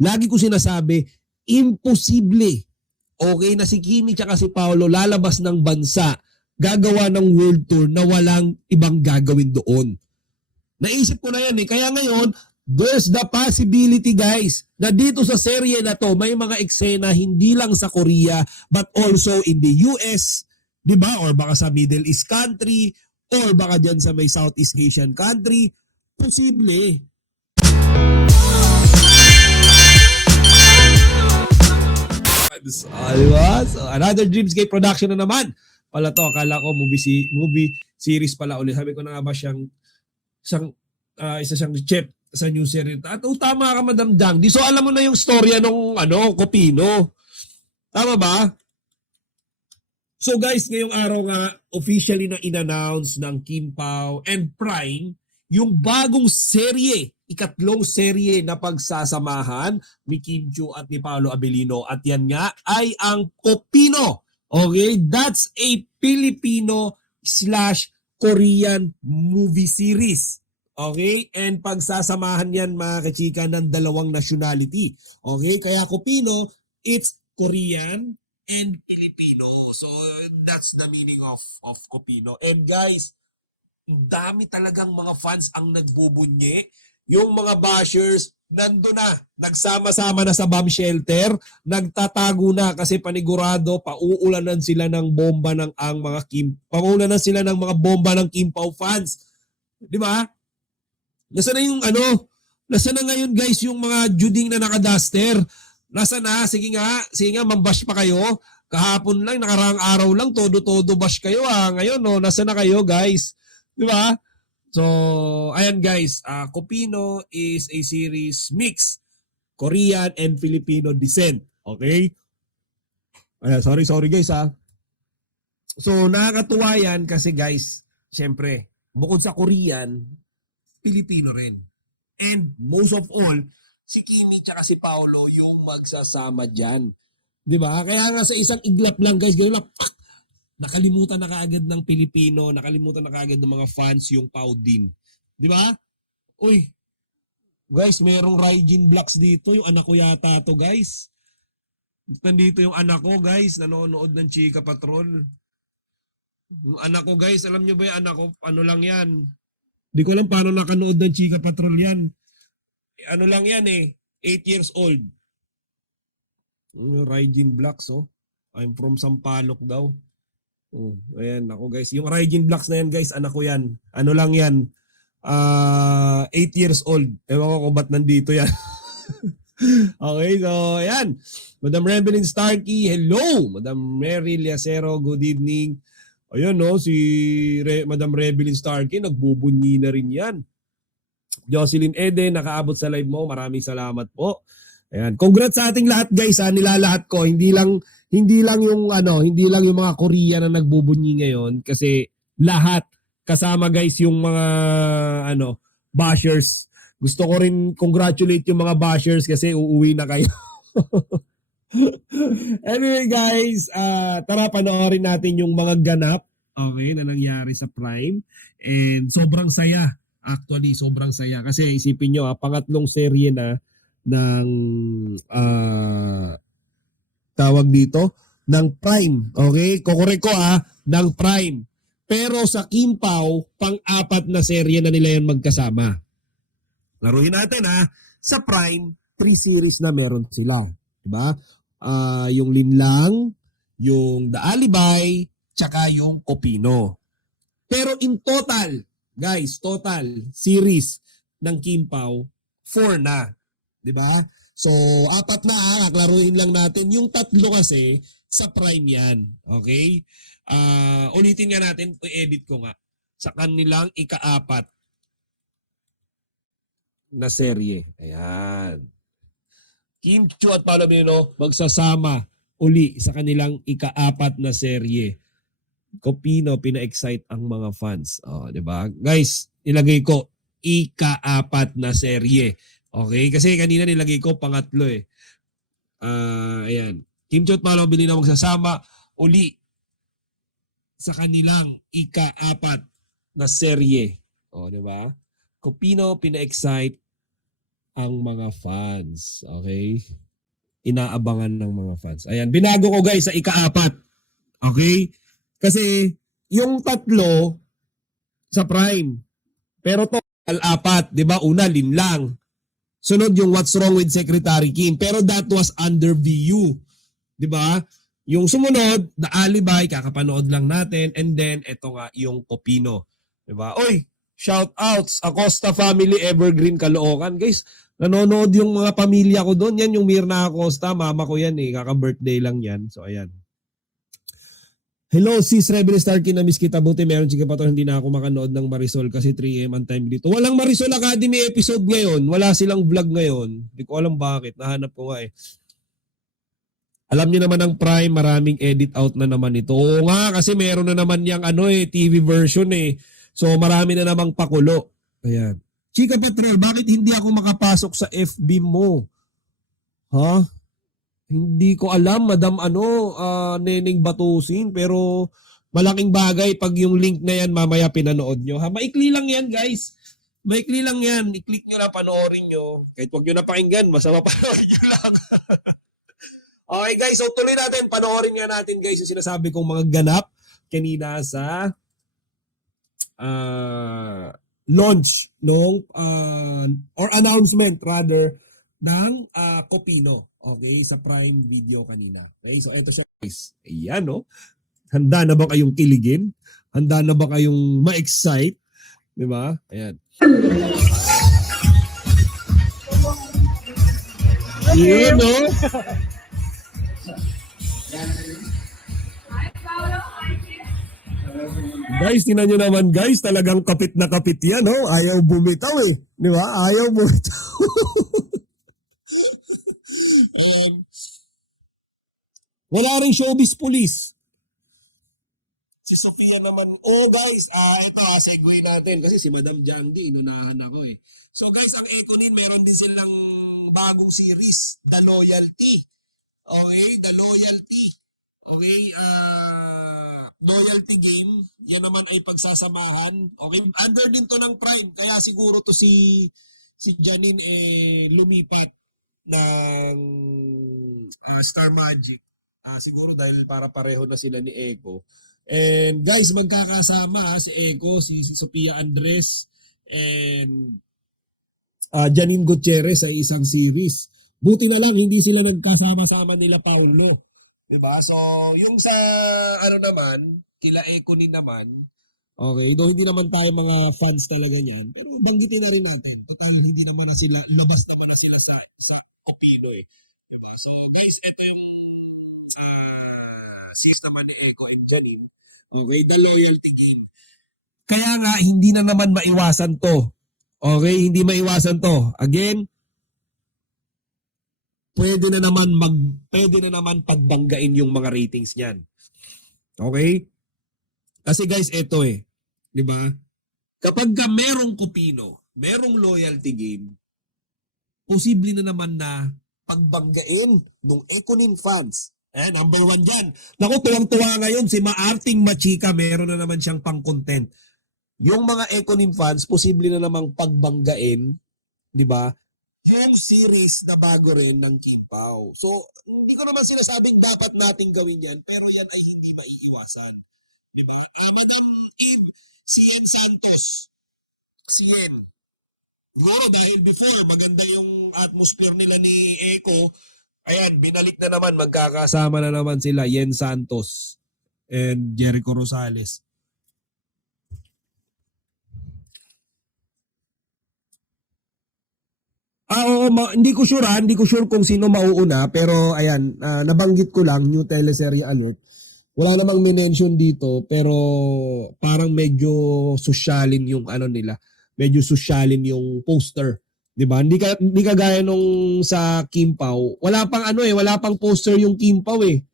lagi ko sinasabi, imposible. Okay na si Kimi tsaka si Paolo lalabas ng bansa, gagawa ng world tour na walang ibang gagawin doon. Naisip ko na yan eh. Kaya ngayon, there's the possibility guys na dito sa serye na to may mga eksena hindi lang sa Korea but also in the US, 'di ba? Or baka sa Middle East country or baka diyan sa may Southeast Asian country. Posible. Diba? So, another Dreamscape production na naman. Pala to, akala ko movie series pala ulit. Sabi ko na nga ba isa siyang chef sa new series. At tama ka, Madam Jang. So alam mo na yung storya nung Copino. Tama ba? So guys, ngayong araw nga officially na in-announce ng Kim Pao and Prime yung bagong serye, ikatlong serye na pagsasamahan ni Kim Chiu at ni Paolo Abilino. At yan nga ay ang Copino. Okay? That's a Filipino/Korean movie series. Okay? And pagsasamahan yan mga kachika ng dalawang nationality. Okay? Kaya Copino, it's Korean and Filipino. So that's the meaning of Copino. And guys, dami talagang mga fans ang nagbubunye. Yung mga bashers, nando na. Nagsama-sama na sa bomb shelter. Nagtatago na kasi panigurado, pauulanan sila ng bomba ng ang mga pauulanan sila ng mga bomba ng Kim Pao fans. Di ba? Nasaan na yung nasaan na ngayon guys yung mga juding na nakaduster? Nasaan na? Sige nga, mambash pa kayo. Kahapon lang, nakaraang araw lang, todo bash kayo Ngayon, nasaan na kayo guys? Di ba? So, ayan guys, Copino is a series mix Korean and Filipino descent. Okay? Ayan, sorry guys So, nakakatuwa yan kasi guys, syempre, bukod sa Korean, Filipino rin. And most of all, si Kimi tsaka si Paolo yung magsasama dyan. Di ba? Kaya nga sa isang iglap lang guys, gano'n lang, nakalimutan na kaagad ng Pilipino, nakalimutan na kaagad ng mga fans yung Pao din. Di ba? Uy, guys, merong Raijin Blocks dito. Yung anak ko yata to guys. Nandito yung anak ko guys, nanonood ng Chika Patrol. Yung anak ko guys, alam nyo ba yung anak ko, ano lang yan? Di ko alam paano nakanood ng Chika Patrol yan. Ano lang yan 8 years old. Raijin Blocks I'm from Sampaloc daw. Ayan, ako guys. Yung Raijin Blocks na yan guys, anak ko yan. Ano lang yan? 8 years old. Ewan ko kung ba't nandito yan. Okay, so ayan. Madam Rebelin Starkey, hello. Madam Mary Liacero, good evening. Ayun si Madam Rebelin Starkey, nagbubunyi na rin yan. Jocelyn Eden, nakaabot sa live mo. Maraming salamat po. Ayan. Congrats sa ating lahat guys nilalahat ko. Hindi lang yung mga Korean na nagbubunyi ngayon kasi lahat kasama guys yung mga bashers. Gusto ko rin congratulate yung mga bashers kasi uuwi na kayo. Anyway guys, tara panoorin natin yung mga ganap na nangyari sa Prime and sobrang saya. Actually, sobrang saya kasi isipin nyo pangatlong serye na ng tawag dito ng Prime. Okay? Kokorek ko ng Prime. Pero sa Kim Pao, pang-apat na serye na nila yan magkasama. Laruhin natin sa Prime, 3 series na meron sila. Diba? Yung Linlang, yung The Alibay, tsaka yung Copino. Pero in total, guys, total series ng Kim Pao, 4 na. Diba? So, 4 na klaruhin lang natin. Yung 3 kasi, sa Prime yan. Okay? Ulitin nga natin, i-edit ko nga. Sa kanilang ika-4 na serye. Ayan. Kim Chiu at Paolo Abilino magsasama uli sa kanilang ika-4 na serye. Copino, pina-excite ang mga fans. Diba? Guys, ilagay ko ika-4 na serye. Okay? Kasi kanina nilagay ko pangatlo ayan. Kim Chiu at Paolo Abilino magsasama uli sa kanilang ika-4 na serye. Diba? Copino, pina-excite ang mga fans. Okay? Inaabangan ng mga fans. Ayan, binago ko guys sa ika-4. Okay? Kasi yung 3 sa Prime. Pero total 4, 'di ba? Una linlang. Sunod yung What's Wrong with Secretary Kim. Pero that was under VU. 'Di ba? Yung sumunod, The Alibi, kakapanood lang natin. And then, eto nga, yung Kopino. 'Di ba? Oy, shout outs, Acosta Family Evergreen Caloocan. Guys, nanonood yung mga pamilya ko doon. Yan yung Mirna Acosta. Mama ko yan eh. Kaka-birthday lang yan. So, ayan. Hello, sis Rebel Starkey, na-miss kita. Buti meron sige pa to, hindi na ako makanood ng Marisol kasi 3 AM ang time dito. Walang Marisol Academy episode ngayon. Wala silang vlog ngayon. Hindi ko alam bakit. Nahanap ko nga eh. Alam niyo naman ang Prime, maraming edit out na naman ito. Oo nga, kasi meron na naman yung TV version eh. So marami na namang pakulo. Ayan. Chika Patrol, bakit hindi ako makapasok sa FB mo? Ha? Hindi ko alam, Madam Neneng Batusin, pero malaking bagay pag yung link na yan mamaya pinanood nyo. Ha? Maikli lang yan, guys. Maikli lang yan. I-click nyo na, panoorin nyo. Kahit wag nyo na pakinggan, masama panoorin nyo lang. Okay, guys. So, tuloy natin. Panoorin nga natin, guys, yung sinasabi kong mga ganap kanina sa launch nung or announcement rather ng Kopino. Okay, sa Prime Video kanina. Okay, so ito siya guys. Ayan, no? Handa na ba kayong kiligin? Handa na ba kayong ma-excite? Di ba? Ayan. Yun, no? Guys, tinan nyo naman guys, talagang kapit na kapit yan, no? Ayaw bumitaw eh. Di ba? Ayaw bumitaw. Wala rin showbiz police. Si Sofia naman, guys, ito segue natin kasi si Madam Jandy, inunahan ako eh. So guys, ang Econin, meron din silang bagong series, The Loyalty. Okay, The Loyalty. Okay, loyalty game, yan naman ay pagsasamahan. Okay, under din to ng Prime, kaya siguro to si Janine lumipat ng Star Magic. Siguro dahil para pareho na sila ni Eko. And guys, magkakasama si Eko, si Sophia Andres, and Janine Gutierrez sa isang series. Buti na lang, hindi sila nagkasama-sama nila Paulo. Diba? So, yung sa, naman, kila Eko din naman, okay, though hindi naman tayo mga fans talaga niyan, pero banggitin na rin natin. Total, hindi naman na sila, labas naman na sila sa Kopino eh. Diba? So, guys, ito yung sa series naman ni Eko and Janine, okay, The Loyalty Game. Kaya nga, hindi na naman maiwasan to. Okay, hindi maiwasan to. Again, pwede na naman pagbanggain yung mga ratings niyan. Okay? Kasi guys, eto eh, 'di ba? Kapag merong Kopino, merong loyalty game, posible na naman na pagbanggain ng Econin fans. Number 1 dyan. Naku, tuwang-tuwa ngayon si Maarting Machika, meron na naman siyang pang-content. Yung mga Econin fans, posible na namang pagbanggain, 'di ba? Yung series na bago rin ng Kim Pao. So, hindi ko naman sinasabing dapat nating gawin yan, pero yan ay hindi maiiwasan. Diba? Madam Eve, si Yen Santos. Si Yen. Dahil before, maganda yung atmosphere nila ni Eko. Ayan, binalik na naman, magkakasama na naman sila, Yen Santos and Jericho Rosales. Hindi ko sure kung sino mauuna, pero ayan, nabanggit ko lang, new teleserye alert. Wala namang mention dito, pero parang medyo sosyalin yung nila. Medyo sosyalin yung poster, 'di ba? Hindi kagaya nung sa Kim Pao. Wala pang poster yung Kim Pao eh.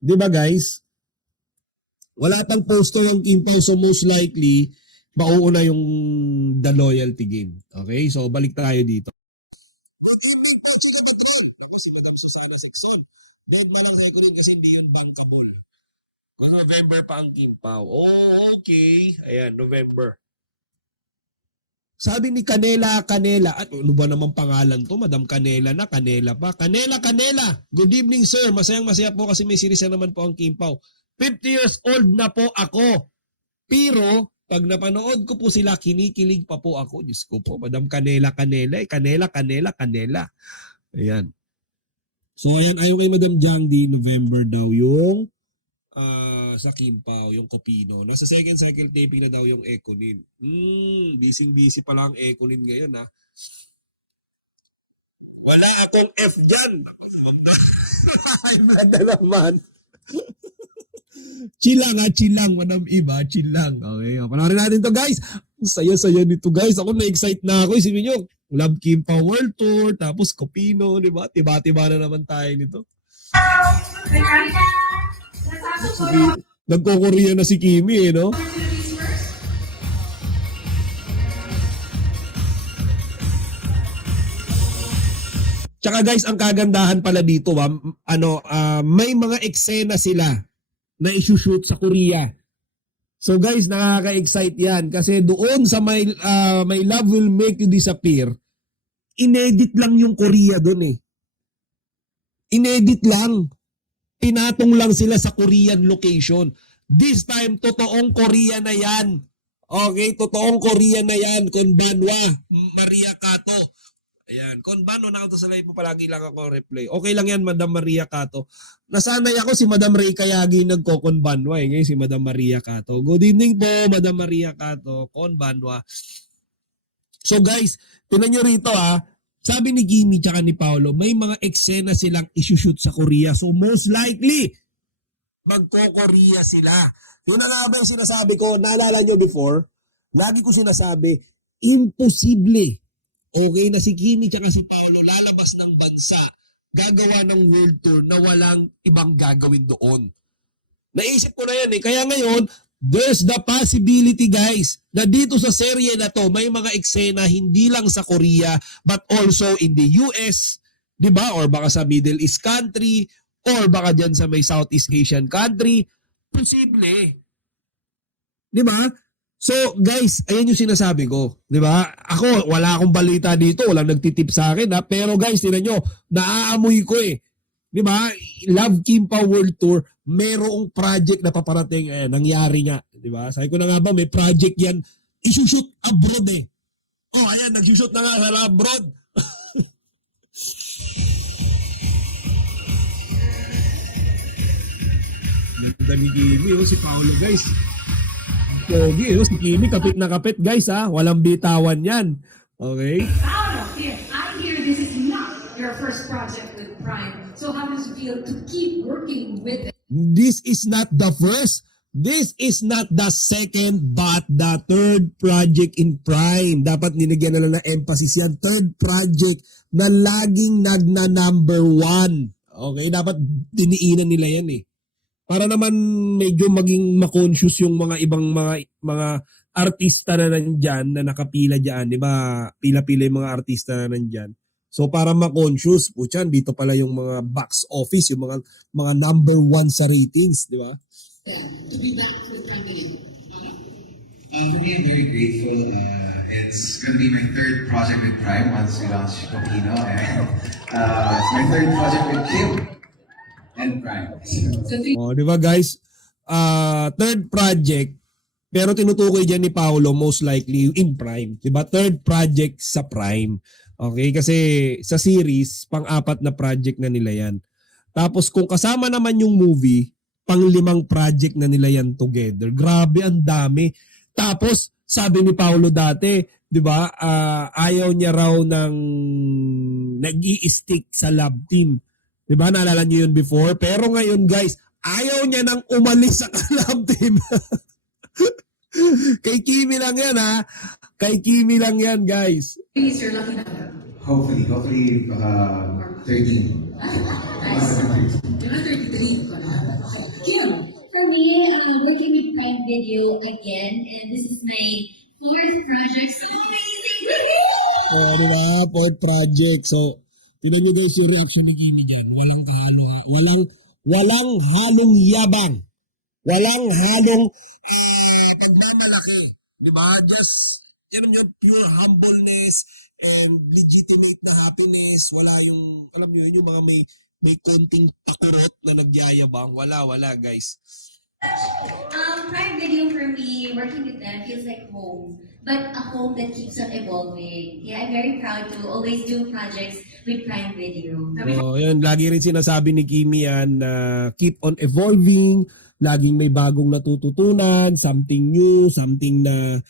'Di ba, guys? Wala pang poster yung Kim Pao, so most likely mauuna yung The Loyalty Game. Okay? So balik tayo dito. Sana succeed. Big na lang Econin kasi hindi yung bankable. Kung November pa ang Kim Pao. Oh, okay. Ayan, November. Sabi ni Canela, at ano ba naman pangalan to? Madam Canela na, Canela pa. Canela. Good evening, sir. Masayang-masaya po kasi may series na naman po ang Kimpaw. 50 years old na po ako. Pero, pag napanood ko po sila, kinikilig pa po ako. Diyos ko po, Madam Canela. Canela. Ayan. So, ayan, ayon kay Madam Jangdi, November daw yung sa Kimpaw, yung Capino. Nasa second cycle taping na daw yung Econin. Busy pala ang Econin ngayon, ha. Wala akong F dyan. Ay, blada naman. Chill lang, Madam Iba, chill lang. Okay, panoorin natin to, guys. Ang saya-saya nito, guys. Ako na-excite na ako. Isipin nyo, Love Kimpaw World Tour, tapos Capino, di ba? Tiba-tiba na naman tayo nito. Nagko-Korea na si Kimi, no? Tsaka guys, ang kagandahan pala dito, may mga eksena sila na isushoot sa Korea. So guys, nakaka-excite yan kasi doon sa My Love Will Make You Disappear, inedit lang yung Korea doon eh. Inedit lang. Pinatong lang sila sa Korean location. This time, totoong Korea na yan. Okay, totoong Korea na yan. Konbanwa, Maria Kato. Ayan, Konbanwa, nakato sa live po, palagi lang ako replay. Okay lang yan, Madam Maria Kato. Nasanay ako si Madam Ray Kayagi nagko-Konbanwa eh. Ngayon si Madam Maria Kato. Good evening po, Madam Maria Kato, Konbanwa. So guys, tinan nyo rito sabi ni Kimi tsaka ni Paolo, may mga eksena silang isushoot sa Korea. So most likely, magko-Korea sila. Yun na nga ba yung sinasabi ko, naalala nyo before, lagi ko sinasabi, imposible, okay, na si Kimi tsaka si Paolo lalabas ng bansa, gagawa ng world tour na walang ibang gagawin doon. Naisip ko na yan eh. Kaya ngayon, there's the possibility, guys, na dito sa serye na to, may mga eksena hindi lang sa Korea, but also in the US, di ba? Or baka sa Middle East country, or baka dyan sa may Southeast Asian country. Posible. Di ba? So, guys, ayan yung sinasabi ko. Di ba? Ako, wala akong balita dito. Walang nagtitip sa akin, ha? Pero guys, tinan nyo, naaamoy ko eh. Di ba? Love Kimpaw World Tour, merong project na paparating, nangyari nga, di ba? Sabi ko na nga ba, may project yan, isushoot abroad eh. Oh, ayan, nagsushoot na nga sa abroad. Nagda ni Kimi, si Paolo, guys. Pogi, si Kimi, kapit na kapit, guys, ha? Walang bitawan yan. Okay? Paolo, here, I hear this is not your first project with Prime. So how does it feel to keep working with it? This is not the first. This is not the second, but the third project in Prime. Dapat nilagyan na lang ng emphasis yan. Third project na laging nagna-number 1. Okay? Dapat tiniinan nila yan eh. Para naman medyo maging ma-conscious yung mga ibang mga artista na nandyan, na nakapila dyan. Di ba? Pila-pila yung mga artista na nandyan. So para ma-conscious, putyan, dito pala yung mga box office, yung mga number 1 sa ratings, di ba? To be back with Prime again. For me, I'm very grateful. It's going to be my third project with Prime once we launch Capino. And it's my third project with Kim and Prime. Oh, di ba guys? Third project, pero tinutukoy dyan ni Paolo most likely in Prime. Di ba? Third project sa Prime. Okay, kasi sa series, pang-apat na project na nila yan. Tapos kung kasama naman yung movie, pang-5 project na nila yan together. Grabe, ang dami. Tapos, sabi ni Paolo dati, di ba, ayaw niya raw ng nag-i-stick sa love team. Di ba, naalala niyo yun before? Pero ngayon guys, ayaw niya nang umalis sa love team. Kay Kimi lang yan ha. Kay Kimi lang yan guys. Is your lucky number? Hopefully, 30. 33 ko na. Kim, For me, working with Prime Video again, and this is my fourth project. So amazing! Oh, di ba? Fourth project. So, tignan niyo guys yung reaction ni Kimi dyan. Walang kahalo ha. Walang halong yabang. Walang halong pagmamalaki. Di ba? Just yun, pure humbleness and legitimate na happiness. Wala yung, alam nyo yun, yung mga may konting takurot na nagyayabang. Wala, guys. Prime Video for me, working with them feels like home, but a home that keeps on evolving. Yeah, I'm very proud to always do projects with Prime Video. Oh, yan, lagi rin sinasabi ni Kimi yan na keep on evolving, laging may bagong natututunan, something new, something na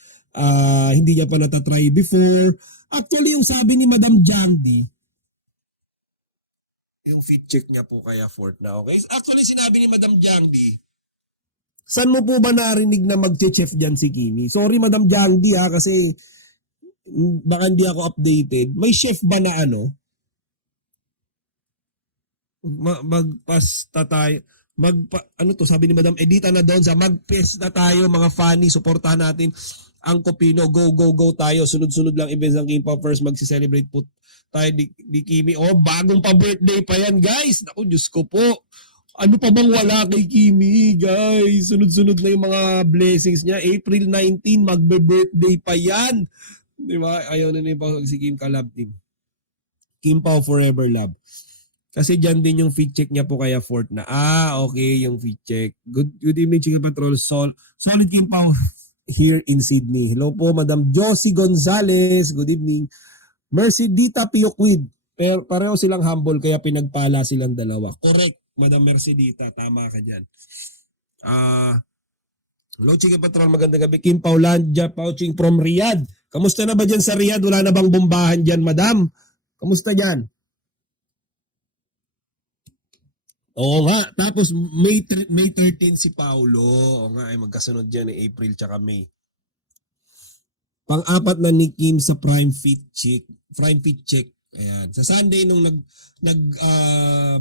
hindi niya pa natatry before. Actually, yung sabi ni Madam Jangdi, yung fit check niya po kaya Fort na, okay? Actually, sinabi ni Madam Jangdi, saan mo po ba narinig na mag-chef dyan si Kimi? Sorry, Madam Jangdi ha, kasi baka hindi ako updated. May chef ba na ano? Magpasta tayo. Ano to, sabi ni Madam Edita na doon sa magpesta tayo mga funny, suportahan natin ang Kopino. Go tayo. Sunod-sunod lang events ng Kim Pao. First magsi-celebrate po tayo di Kimi. Oh, bagong pa-birthday pa yan, guys. Naku, Diyos ko po. Ano pa bang wala kay Kimi, guys? Sunod-sunod na yung mga blessings niya. April 19, magbe-birthday pa yan. Di ba? Ayaw na yung si Kim Kalab team. Kim Pao Forever Love. Kasi dyan din yung feed check niya po kaya Fort na. Okay, yung feed check. Good evening, Chica Patrol. Solid Kim Pao here in Sydney. Hello po, Madam Josie Gonzalez. Good evening. Mercy Dita Pioquid. Pero pareho silang humble kaya pinagpala silang dalawa. Correct, Madam Mercy Dita. Tama ka dyan. Hello, Chica Patrol. Magandang gabi. Kim Paulandia Pouching from Riyadh. Kamusta na ba dyan sa Riyadh? Wala na bang bombahan dyan, Madam? Kamusta dyan? Oo nga. Tapos May 13 si Paulo. Oo nga, ay magkasunod dyan April tsaka May. Pang-apat na ni Kim sa Prime Fit Check. Ayan. Sa Sunday nung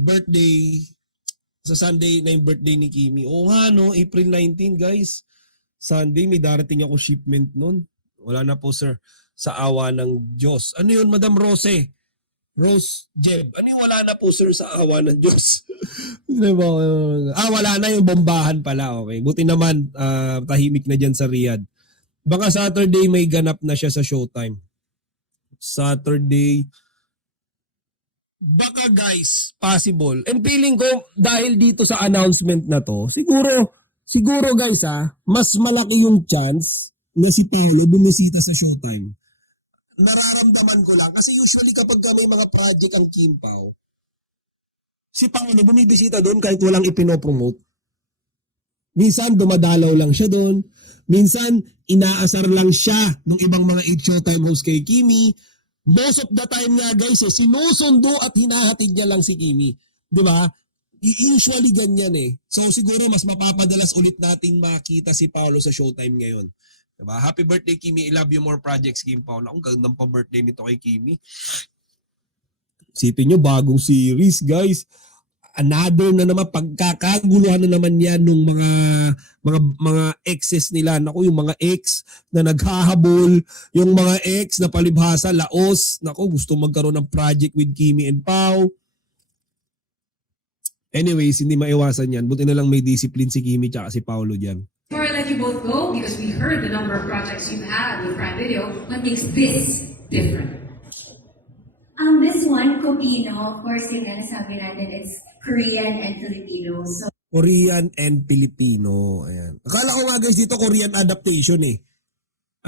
birthday, sa Sunday na yung birthday ni Kimi. Oo nga no, April 19 guys. Sunday may darating ako shipment nun. Wala na po sir. Sa awa ng Diyos. Ano yun, Madam Rose Jeb? Ano yung wala na po sir sa awa ng Diyos? Wala na yung bombahan pala. Okay. Buti naman tahimik na dyan sa Riyadh. Baka Saturday may ganap na siya sa Showtime. Saturday. Baka guys, possible. And feeling ko dahil dito sa announcement na to, siguro guys mas malaki yung chance na si Paolo bumisita sa Showtime. Nararamdaman ko lang kasi usually kapag may mga project ang Kim Pao, si Paolo bumibisita doon kahit walang ipinopromote. Minsan dumadalaw lang siya doon. Minsan inaasar lang siya ng ibang mga 8 Showtime host kay Kimi. Most of the time nga guys, sinusundo at hinahatid niya lang si Kimi. Di ba? Usually ganyan So siguro mas mapapadalas ulit nating makita si Paolo sa Showtime ngayon. Diba? Happy birthday, Kimi. I love you more projects, Kim Pao. Ang gandang pa-birthday nito kay Kimi. Isipin nyo, bagong series, guys. Another na naman, pagkakaguluhan na naman yan ng mga exes nila. Naku, yung mga ex na naghahabol, yung mga ex na palibhasa, laos. Naku, gusto magkaroon ng project with Kimi and Pao. Anyways, hindi maiwasan yan. Buti na lang may discipline si Kimi tsaka si Paolo dyan. Before I let you both go, because we heard the number of projects you've had with Prime Video, what makes this different? This one, Kopino, of course, yung nasabi natin, it's Korean and Filipino. So, Korean and Filipino. Ayan. Akala ko nga guys dito Korean adaptation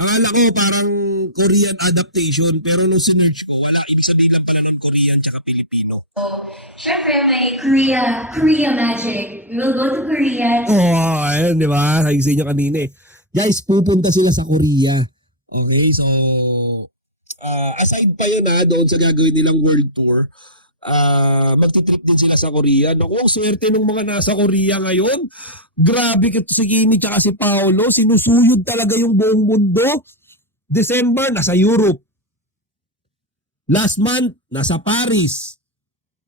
Akala ko parang Korean adaptation pero nung sinerch ko, wala. Ibig sabihin lang pala ng Korean tsaka Filipino. syempre, may Korea magic. We will go to Korea. Ayun, di ba? Sabi sa inyo kanina Guys, pupunta sila sa Korea. Okay, so aside pa yun doon sa gagawin nilang world tour, magti-trip din sila sa Korea. Naku, ang swerte ng mga nasa Korea ngayon. Grabe kito si Kimi tsaka si Paolo. Sinusuyod talaga yung buong mundo. December, nasa Europe. Last month, nasa Paris.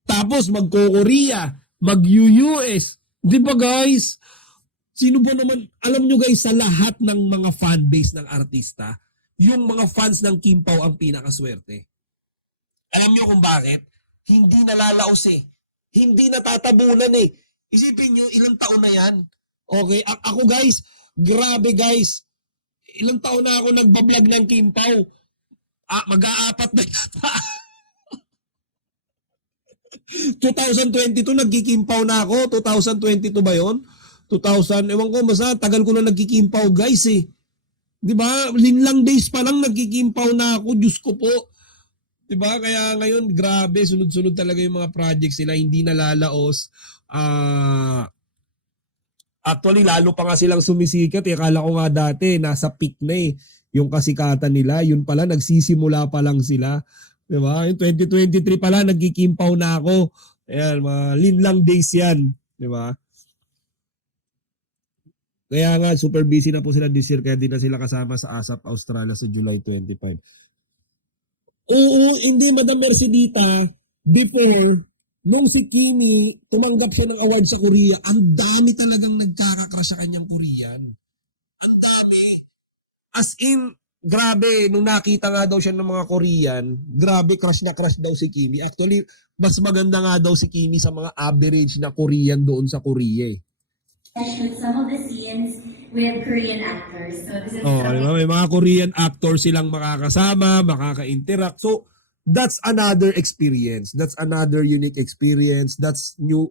Tapos magko-Korea, mag-US. Di ba guys? Sino ba naman, alam nyo guys, sa lahat ng mga fanbase ng artista, yung mga fans ng Kim Pao ang pinakaswerte. Alam nyo kung bakit? Hindi nalalaos Hindi natatabunan Isipin nyo, ilang taon na yan. Okay, ako guys, grabe guys. ilang taon na ako nagbablog ng Kimpaw. Mag-aapat na yata. 2022 nagkikimpaw na ako. 2022 ba yon? 2000, ewan ko, basta tagal ko na nagkikimpaw guys eh. Di ba? Linlang days pa lang nagkikimpaw na ako. Diyos ko po. Di ba? Kaya ngayon, grabe, sunod-sunod talaga yung mga projects nila. Hindi nalalaos. Actually, lalo pa nga silang sumisikat. Akala ko nga dati, nasa peak na eh. Yung kasikatan nila. Yun pala, nagsisimula pa lang sila. Di ba? Yung 2023 pala, nagkikimpaw na ako. Ayan, mga linlang days yan. Di ba? Kaya nga, super busy na po sila this year. Kaya di na sila kasama sa ASAP Australia sa July 25. Oo, hindi, Madam Mercedita. Before, nung si Kimi, tumanggap siya ng award sa Korea, ang dami talagang nagkakakrush sa kanyang Korean. Ang dami. As in, grabe, nung nakita nga daw siya ng mga Korean, grabe, crush na crush daw si Kimi. Actually, mas maganda nga daw si Kimi sa mga average na Korean doon sa Korea eh. With some of the scenes with Korean actors. So this is Diba? May mga Korean actors silang makakasama, makaka-interact. So, that's another experience. That's another unique experience. That's new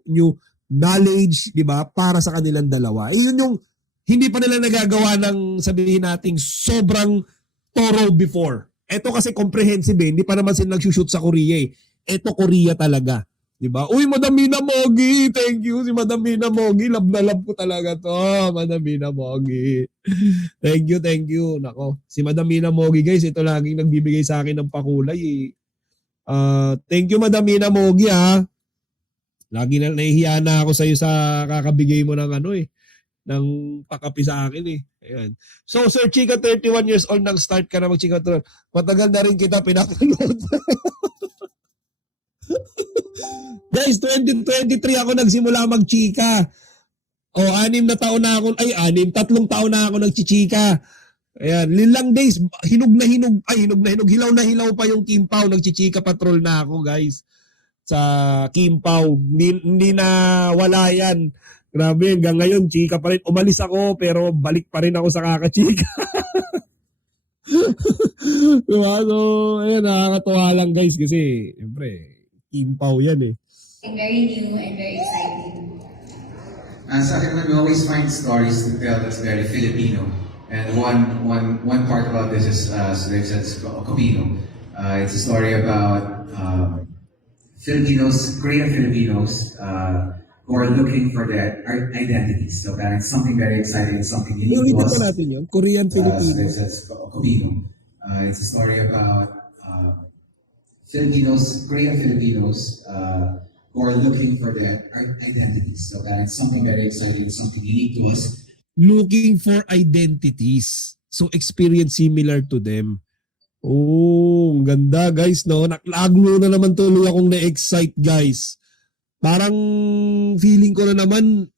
knowledge, di ba? Para sa kanilang dalawa. Yun yung hindi pa nila nagagawa ng sabihin nating sobrang thorough before. Ito kasi comprehensive eh. Hindi pa naman sila nagsushoot sa Korea eh. Ito Korea talaga. Diba? Uy, Madam Mina Mogi! Thank you si Madam Mina Mogi. Love na love ko talaga to. Madam Mina Mogi. Thank you. Nako, si Madam Mina Mogi guys, ito laging nagbibigay sa akin ng pakulay eh. Thank you Madam Mina Mogi ha. Lagi na nahihiya na ako sa iyo sa kakabigay mo ng ng pakapi sa akin eh. Ayan. So Sir Chika, 31 years old nang start ka na mag-chika. Matagal na rin kita pinapanood. Guys, 2023 ako nagsimula magchika. 3 taon na ako nagchichika. Ayan, lilang days, hinog na hinog, hilaw na hilaw pa yung Kimpaw, nagchichika patrol na ako, guys. Sa Kimpaw, hindi na wala yan. Grabe, hanggang ngayon, chika pa rin. Umalis ako, pero balik pa rin ako sa kakachika. Diba? So, ayan, nakakatuwa lang, guys, kasi, siyempre, Kimpaw yan eh. very new and very exciting. Sa akin naman, we always find stories to tell that's very Filipino. And one part about this is, so they've said, Copino. It's a story about Filipinos, Korean Filipinos, who are looking for their identities. So that's something very exciting, something unique to Ulitin us. pa natin yun, Korean So Filipino. they've said, Copino. It's a story about Filipinos, Korean Filipinos, who are looking for their identities. So that's something very exciting, something unique to us. Looking for identities. So experience similar to them. Oh, ang ganda guys, no? Naklaglo na naman tuloy akong na-excite guys. Parang feeling ko na naman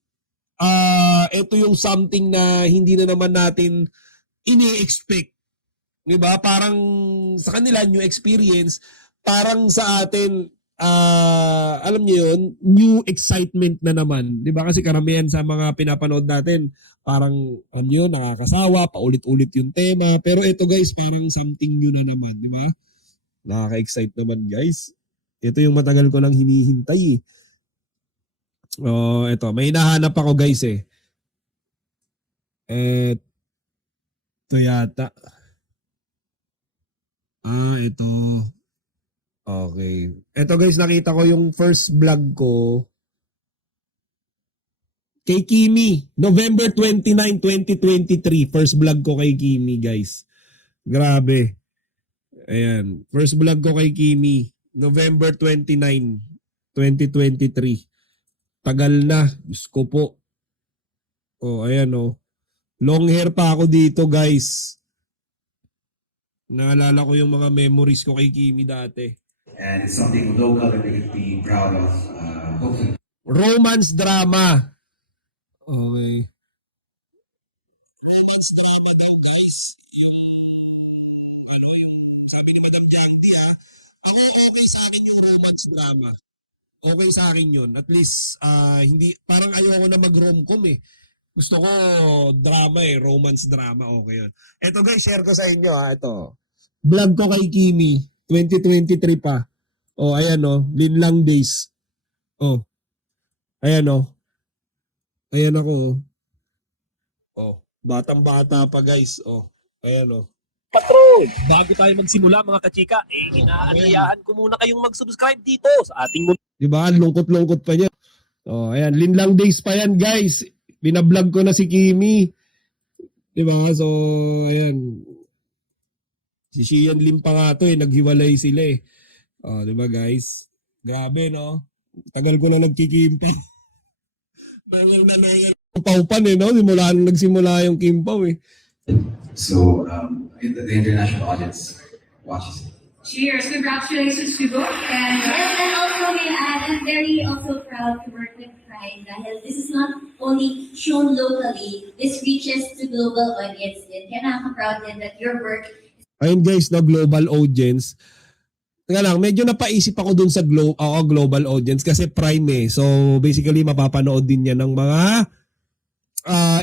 ito yung something na hindi na naman natin ini-expect. Diba? Parang sa kanila new experience, parang sa atin alam niyo yun, new excitement na naman. 'Di ba? Kasi karamihan sa mga pinapanood natin, parang nakakasawa, paulit-ulit yung tema. Pero ito guys, parang something new na naman, 'di ba? Nakaka-excite naman guys. Ito yung matagal ko lang hinihintay eh. Ito, may hinahanap ako guys eh. Ito yata. Ito. Okay. Ito guys, nakita ko yung first vlog ko kay Kimi. November 29, 2023. First vlog ko kay Kimi guys. Grabe. Ayan. First vlog ko kay Kimi. November 29, 2023. Tagal na. Diyos ko po. Ayan Long hair pa ako dito guys. Naalala ko yung mga memories ko kay Kimi dati. And it's something local that we can be proud of, hopefully. Romance drama. Okay. Romance drama daw guys. Yung sabi ni Madam Jangdi ako okay sa akin yung romance drama. Okay sa akin yun. At least, hindi, parang ayoko na mag-romcom eh. Gusto ko drama romance drama, okay yun. Ito guys, share ko sa inyo ito. Vlog ko kay Kimi, 2023 pa. Oh, ayan Linlang Days. Oh. Ayan Ayan ako. Oh, batang-bata pa guys. Oh, ayan Patron! Bago tayo magsimula mga kachika, inaanyayahan ko muna kayong mag-subscribe dito sa ating Di ba? Lungkot-lungkot pa niya. Oh, ayan, Linlang Days pa yan, guys. Binablog ko na si Kimi. Di ba? So, ayan. Si Shian Lim pa nga to naghiwalay sila Oh, di ba guys? Grabe, no? Tagal ko na nagkikimpa. Paupan Simula nung nagsimula yung kimpaw So, the international audience watches it. Cheers! Congratulations to both. And And also, may I add, I'm very also proud to work with Pride dahil this is not only shown locally, this reaches to global audience din. Kaya nakaka-proud din that your work. Ayun guys, global audience. Teka lang, medyo napaisip ako dun sa global audience kasi Prime So basically mapapanood din yan ng mga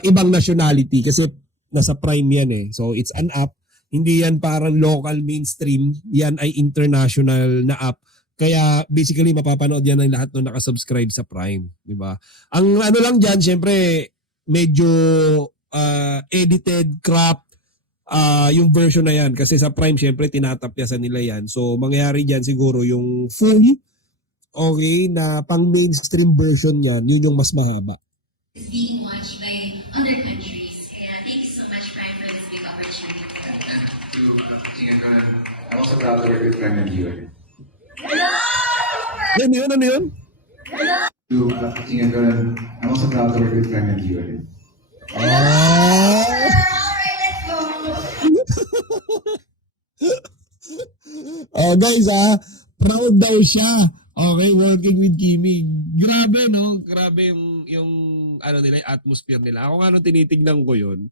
ibang nationality kasi nasa Prime yan So it's an app. Hindi yan parang local mainstream. Yan ay international na app. Kaya basically mapapanood yan ng lahat ng nakasubscribe sa Prime. Diba? Ang ano lang dyan, syempre medyo edited, cropped, yung version na yan. Kasi sa Prime, syempre, tinatapyasan nila yan. So, mangyayari dyan siguro yung full, okay, na pang mainstream version yan, yun yung mas mahaba. Is being watched by other countries. Kaya thank you so much, Prime, for this big opportunity. And to King Conan, I'm also proud to work with Prime and Viewer. Ano yun? To King Conan, I'm also proud to work with Prime and Viewer. Alright, let's go! Oh guys proud daw siya. Okay, working with Kimi. Grabe Grabe yung ano nila, yung atmosphere nila. Ako nga nung tinitignan ko yun,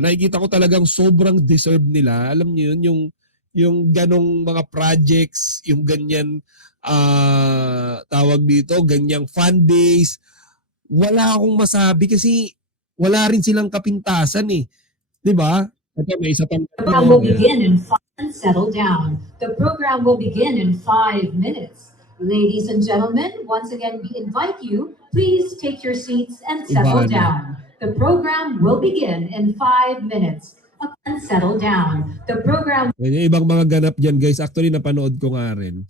nakikita ko talagang sobrang deserve nila. Alam niyo yun, yung ganong mga projects, yung ganyan tawag dito, ganyang fan days. Wala akong masabi kasi wala rin silang kapintasan 'Di ba? At may isa pang The program will begin in 5 and settle down. The program will begin in 5 minutes. Ladies and gentlemen, once again, we invite you, please take your seats and settle Iba na. down. The program will begin in 5 minutes. And settle down. The program yung ibang mga ganap dyan guys, actually napanood ko nga rin.